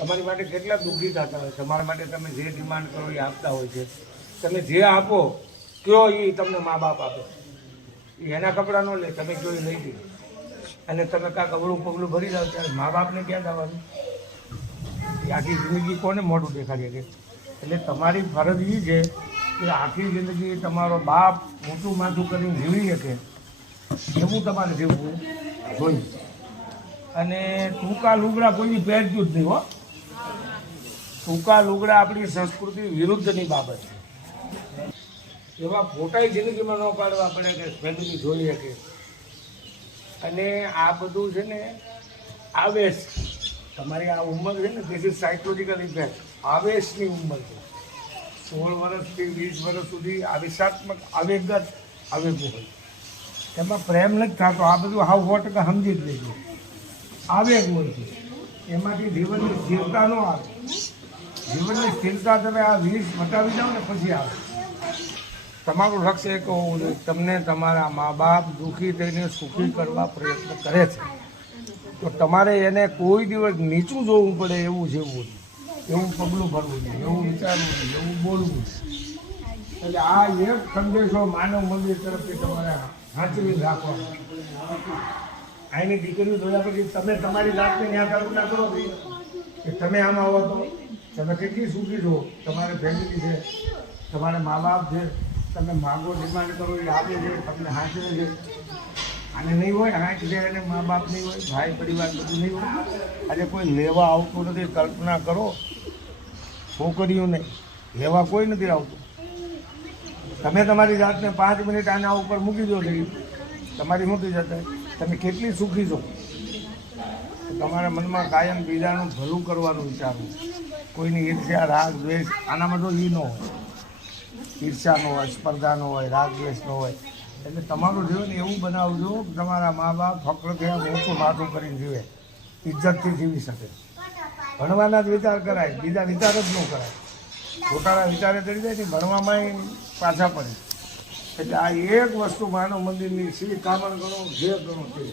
તમારી માટે કેટલા દુઃખી થતા હોય. તમારા માટે તમે જે ડિમાન્ડ કરો એ આપતા હોય છે. તમે જે આપો કયો એ તમને મા બાપ આપે. એના કપડાં ન લે, તમે કયો એ લઈ દે. અને તમે કાંઈક અવળું પગલું ભરી જાઓ ત્યારે મા બાપને ક્યાં જવાનું? એ આખી જિંદગી કોને મોઢું દેખાડીએ કે? એટલે તમારી ફરજ એ છે કે આખી જિંદગી તમારો બાપ મોટું માથું કરીને જીવી શકે એવું તમારે જીવવું જોઈએ. અને ટૂંકા લુગડા કોઈ પહેરતું જ નહીં હો. ટૂંકા લુગડા આપણી સંસ્કૃતિ વિરુદ્ધની બાબત છે. એવા ફોટા જિંદગીમાં ન પાડવા પડે કે ફેમિલી જોઈએ કે. અને આ બધું છે ને આવેશ, તમારી આ ઉંમર છે ને this is સાયકોલોજીકલ ઇફેક્ટ. આવેશની ઉંમર છે. 16 વર્ષથી 20 વર્ષ સુધી આવેશાત્મક આવેગત આવેગો હોય. એમાં પ્રેમ નથી થતો. આ બધું હાવ 100% સમજી જ લેજો. આવેગ હોય છે, એમાંથી જીવનની સ્થિરતા ન આવે. જીવનની સ્થિરતા તમે આ 20 વટાવી જાઓ ને પછી આવે. તમારું લક્ષ્ય એક હોવું જોઈએ, તમને તમારા મા બાપ દુઃખી થઈને સુખી કરવા પ્રયત્ન કરે છે તો તમારે એને કોઈ દિવસ નીચું જોવું પડે એવું જીવવું જોઈએ, એવું પગલું ભરવું જોઈએ, એવું વિચારવું જોઈએ, એવું બોલવું જોઈએ. એટલે આ એક સંદેશો માનવ મંદિર તરફથી તમારે સાચવી રાખવાનો. અહીંની દીકરીઓ જોયા પછી તમે તમારી જાતને ત્યાં કલ્પના કરો કે તમે આમાં આવો તો તમે કેટલી સુખી છો. તમારે ફેમિલી છે, તમારા મા બાપ છે, તમે માગો ડિમાન્ડ કરો એ આપે છે, તમને હાંચવે છે. આને નહીં હોય, હાંચ છે અને મા બાપ નહીં હોય, ભાઈ પરિવાર બધું નહીં હોય. આજે કોઈ લેવા આવતું નથી. કલ્પના કરો, છોકરીઓ નહીં લેવા કોઈ નથી આવતું. તમે તમારી જાતને 5 મિનિટ આના ઉપર મૂકી દો થઈ તમારી શું થઈ જતા? તમે કેટલી સુખી છો. તમારા મનમાં કાયમ બીજાનું ભલું કરવાનું વિચારવું. કોઈની ઈર્ષ્યા, રાગ, દ્વેષ આનામાં તો એ ન હોય. ઈર્ષ્યા ન હોય, સ્પર્ધા ન હોય, રાગ દ્વેષ ન હોય. એટલે તમારું જીવન એવું બનાવજો કે તમારા મા બાપ ફક્ર થયા મોટું માથું કરીને જીવે, ઇજ્જતથી જીવી શકે. ભણવાના જ વિચાર કરાય, બીજા વિચાર જ ન કરાય. ખોટાના વિચારે ચડી જાય ને ભણવામાં પાછા પડે. એટલે આ એક વસ્તુ માનવ મંદિરની શ્રી કામણ ગણો, જે ગણો તે